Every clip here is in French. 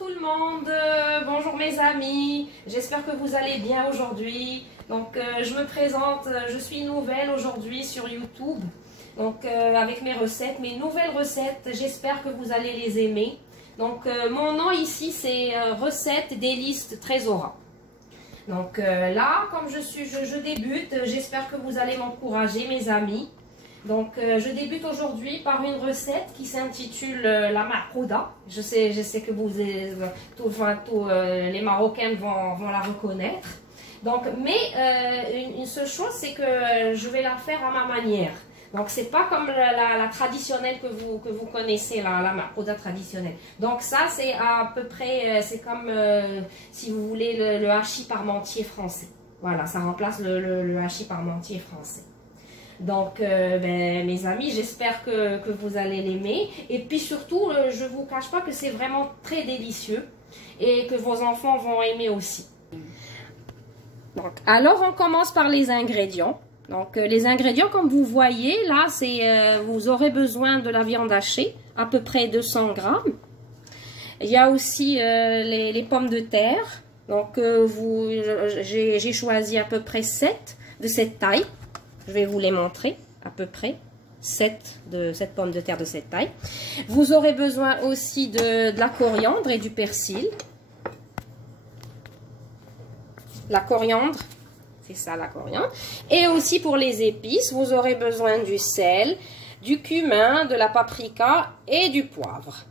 tout le monde, bonjour mes amis, j'espère que vous allez bien aujourd'hui. Donc je me présente, je suis nouvelle aujourd'hui sur YouTube, donc avec mes recettes, mes nouvelles recettes, j'espère que vous allez les aimer. Donc mon nom ici c'est Recettes Délices Trésora. Donc là, comme je débute, j'espère que vous allez m'encourager mes amis. Donc je débute aujourd'hui par une recette qui s'intitule la marrouda. Je sais que les Marocains vont la reconnaître. Donc, mais une seule chose, c'est que je vais la faire à ma manière. Donc c'est pas comme la traditionnelle que vous connaissez, la marrouda traditionnelle. Donc ça c'est à peu près, c'est comme si vous voulez le hachis parmentier français. Voilà, ça remplace le hachis parmentier français. Donc, mes amis, j'espère que vous allez l'aimer. Et puis surtout, je ne vous cache pas que c'est vraiment très délicieux et que vos enfants vont aimer aussi. Donc, alors, on commence par les ingrédients. Donc, les ingrédients, comme vous voyez, là, vous aurez besoin de la viande hachée, à peu près 200 grammes. Il y a aussi les pommes de terre. Donc, j'ai choisi à peu près 7 de cette taille. Je vais vous les montrer, à peu près 7 pommes de terre de cette taille. Vous aurez besoin aussi de la coriandre et du persil. La coriandre, c'est ça la coriandre. Et aussi pour les épices, vous aurez besoin du sel, du cumin, de la paprika et du poivre.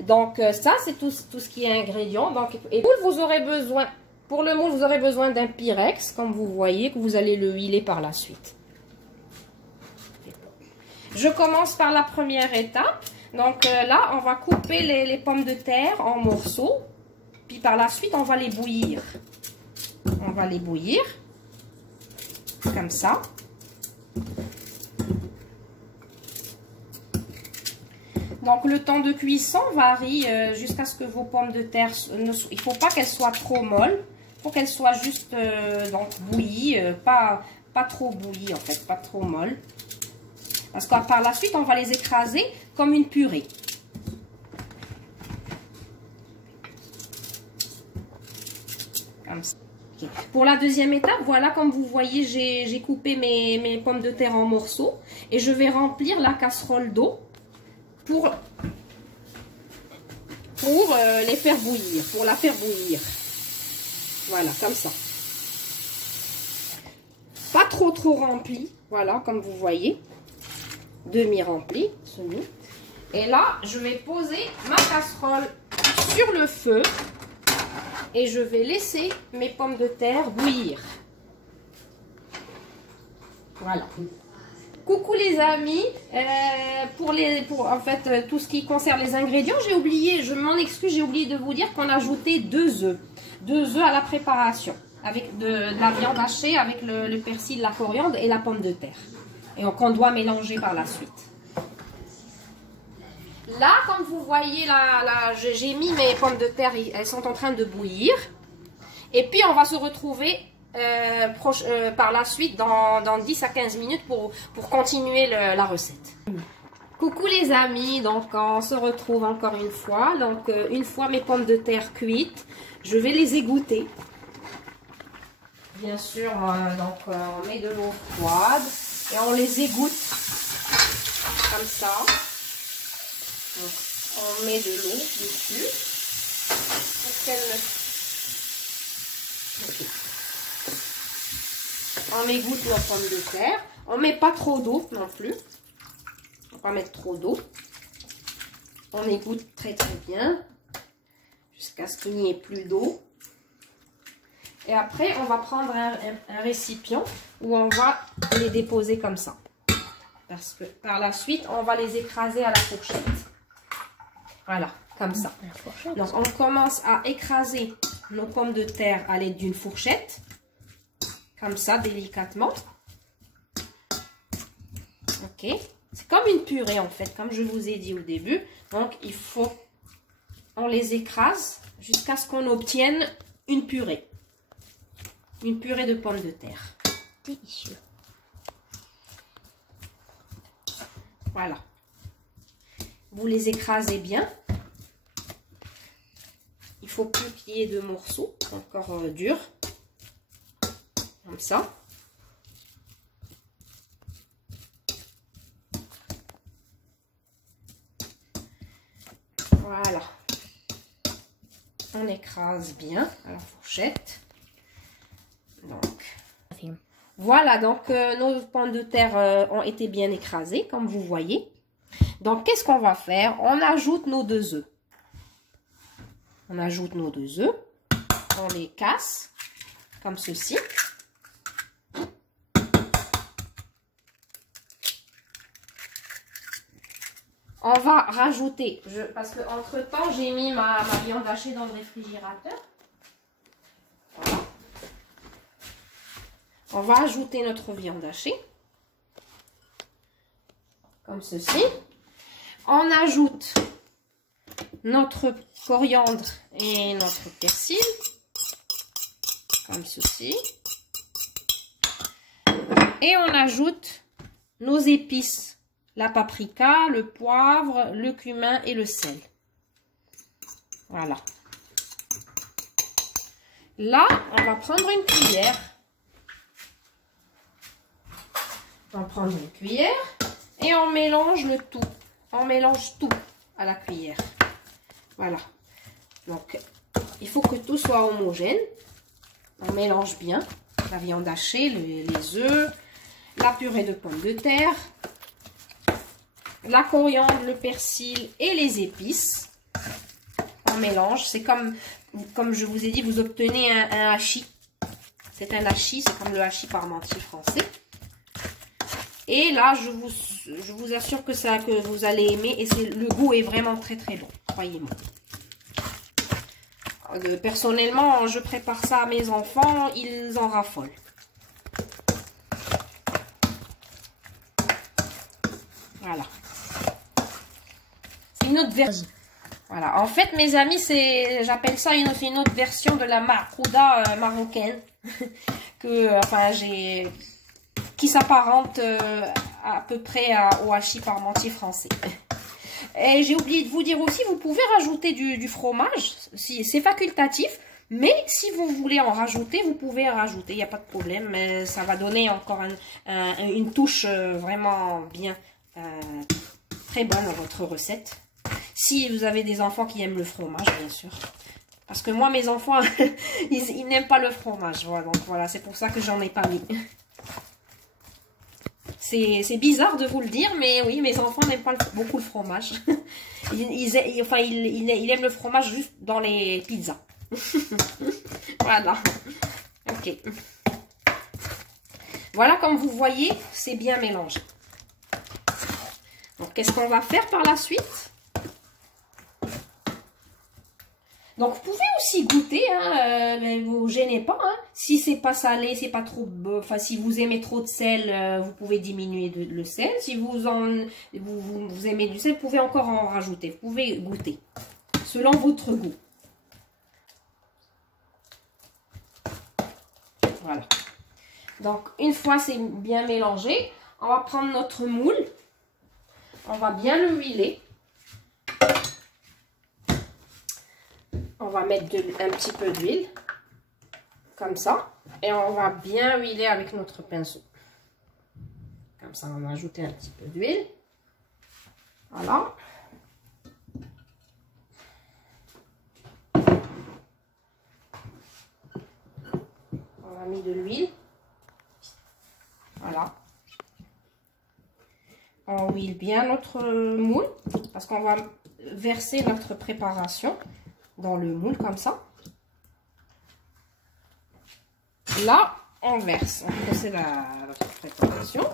Donc ça, c'est tout ce qui est ingrédients. Donc, et vous aurez besoin, pour le moule, vous aurez besoin d'un pyrex, comme vous voyez, que vous allez le huiler par la suite. Je commence par la première étape. Donc là, on va couper les pommes de terre en morceaux. Puis par la suite, on va les bouillir. On va les bouillir. Comme ça. Donc le temps de cuisson varie jusqu'à ce que vos pommes de terre... il ne faut pas qu'elles soient trop molles. Il faut qu'elles soient juste donc bouillies. Pas trop bouillies en fait. Pas trop molles. Parce que par la suite, on va les écraser comme une purée. Comme ça. Okay. Pour la deuxième étape, voilà, comme vous voyez, j'ai coupé mes pommes de terre en morceaux. Et je vais remplir la casserole d'eau pour les faire bouillir, pour la faire bouillir. Voilà, comme ça. Pas trop rempli, voilà, comme vous voyez. Demi-rempli, semi. Et là, je vais poser ma casserole sur le feu et je vais laisser mes pommes de terre bouillir. Voilà. Coucou les amis, pour en fait tout ce qui concerne les ingrédients, j'ai oublié, je m'en excuse, j'ai oublié de vous dire qu'on a ajouté 2 œufs. 2 œufs à la préparation avec de la viande hachée, avec le persil, la coriandre et la pomme de terre. Et qu'on doit mélanger par la suite. Là, comme vous voyez, j'ai mis mes pommes de terre, elles sont en train de bouillir. Et puis, on va se retrouver par la suite dans 10 à 15 minutes pour continuer la recette. Coucou les amis, donc on se retrouve encore une fois. Donc, une fois mes pommes de terre cuites, je vais les égoutter. Bien sûr, donc on met de l'eau froide. Et on les égoutte comme ça. Donc, on met de l'eau dessus. Okay. On égoutte nos pommes de terre. On ne met pas trop d'eau non plus. On ne va pas mettre trop d'eau. On égoutte très bien. Jusqu'à ce qu'il n'y ait plus d'eau. Et après, on va prendre un récipient où on va les déposer comme ça. Parce que par la suite, on va les écraser à la fourchette. Voilà, comme ça. Donc, on commence à écraser nos pommes de terre à l'aide d'une fourchette. Comme ça, délicatement. Ok. C'est comme une purée, en fait, comme je vous ai dit au début. Donc, on les écrase jusqu'à ce qu'on obtienne une purée. Une purée de pommes de terre. Délicieux. Voilà. Vous les écrasez bien. faut plus qu'il y ait de morceaux, encore durs. Comme ça. Voilà. On écrase bien à la fourchette. Donc, voilà, donc nos pommes de terre ont été bien écrasées, comme vous voyez. Donc, qu'est-ce qu'on va faire? On ajoute nos 2 œufs. On ajoute nos 2 œufs. On les casse, comme ceci. On va rajouter, parce que entre temps j'ai mis ma viande hachée dans le réfrigérateur. Voilà. On va ajouter notre viande hachée. Comme ceci. On ajoute notre coriandre et notre persil. Comme ceci. Et on ajoute nos épices. La paprika, le poivre, le cumin et le sel. Voilà. Là, on va prendre une cuillère. On va prendre une cuillère et on mélange le tout. On mélange tout à la cuillère. Voilà. Donc, il faut que tout soit homogène. On mélange bien la viande hachée, les œufs, la purée de pommes de terre, la coriandre, le persil et les épices. On mélange. C'est comme je vous ai dit, vous obtenez un hachis. C'est un hachis, c'est comme le hachis parmentier français. Et là, je vous assure que vous allez aimer. Et le goût est vraiment très très bon, croyez-moi. Personnellement, je prépare ça à mes enfants, ils en raffolent. Voilà. C'est une autre version. Voilà. En fait, mes amis, j'appelle ça une autre version de la marcouda marocaine qui s'apparente à peu près au hachis parmentier français. Et j'ai oublié de vous dire aussi, vous pouvez rajouter du fromage, c'est facultatif, mais si vous voulez en rajouter, vous pouvez en rajouter, il n'y a pas de problème, mais ça va donner encore une touche vraiment bien, très bonne à votre recette. Si vous avez des enfants qui aiment le fromage, bien sûr. Parce que moi, mes enfants, ils n'aiment pas le fromage, voilà, donc voilà, c'est pour ça que j'en ai pas mis. C'est bizarre de vous le dire, mais oui, mes enfants n'aiment pas beaucoup le fromage. Ils aiment le fromage juste dans les pizzas. Voilà. Ok. Voilà, comme vous voyez, c'est bien mélangé. Donc, qu'est-ce qu'on va faire par la suite? Donc, vous pouvez aussi goûter, hein, ne vous gênez pas. Hein. Si c'est pas salé, c'est pas trop... Enfin, si vous aimez trop de sel, vous pouvez diminuer le sel. Si vous aimez du sel, vous pouvez encore en rajouter. Vous pouvez goûter, selon votre goût. Voilà. Donc, une fois c'est bien mélangé, on va prendre notre moule. On va bien le huiler. On va mettre un petit peu d'huile, comme ça, et on va bien huiler avec notre pinceau. Comme ça, on va ajouter un petit peu d'huile. Voilà. On a mis de l'huile. Voilà. On huile bien notre moule, parce qu'on va verser notre préparation dans le moule comme ça. Là, on verse. On procède à notre préparation.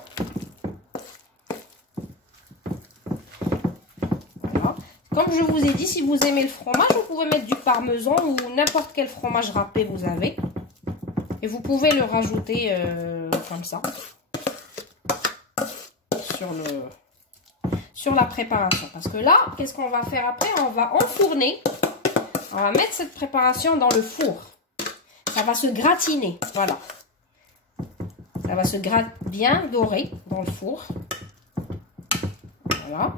Voilà. Comme je vous ai dit, si vous aimez le fromage, vous pouvez mettre du parmesan ou n'importe quel fromage râpé vous avez. Et vous pouvez le rajouter comme ça sur la préparation. Parce que là, qu'est-ce qu'on va faire après? On va enfourner. On va mettre cette préparation dans le four. Ça va se gratiner. Voilà. Ça va se bien dorer dans le four. Voilà.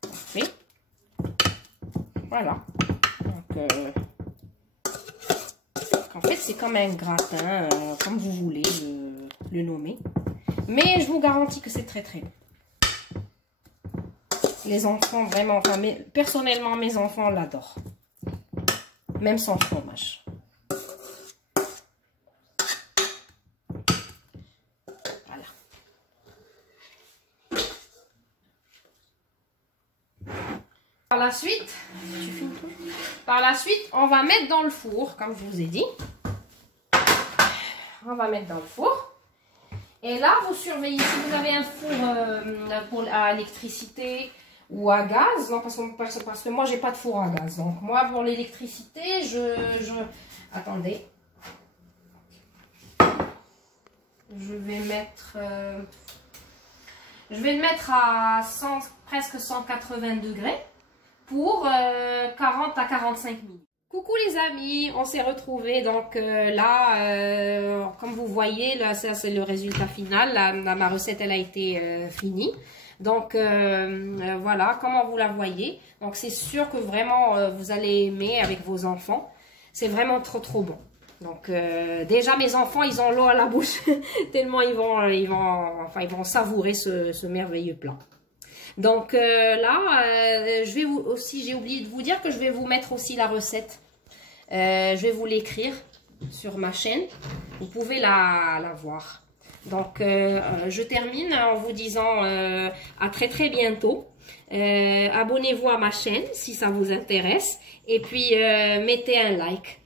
Parfait. Voilà. Donc, en fait, c'est comme un gratin, comme vous voulez le nommer. Mais je vous garantis que c'est très très bon. Les enfants, vraiment, enfin, personnellement, mes enfants l'adorent. Même sans fromage. Voilà. Par la suite, on va mettre dans le four, comme je vous ai dit. On va mettre dans le four. Et là, vous surveillez, si vous avez un four à électricité ou à gaz, non, parce que moi, j'ai pas de four à gaz. Donc, moi, pour l'électricité, attendez. Je vais le mettre à presque 180 degrés pour 40 à 45 minutes. Coucou les amis, on s'est retrouvés donc là, comme vous voyez, là ça c'est le résultat final, ma recette elle a été finie. Donc voilà, comment vous la voyez. Donc c'est sûr que vraiment vous allez aimer avec vos enfants, c'est vraiment trop bon. Donc déjà mes enfants ils ont l'eau à la bouche tellement ils vont savourer ce merveilleux plat. Donc là, j'ai oublié de vous dire que je vais vous mettre aussi la recette. Je vais vous l'écrire sur ma chaîne. Vous pouvez la voir. Donc, je termine en vous disant à très bientôt. Abonnez-vous à ma chaîne si ça vous intéresse. Et puis, mettez un like.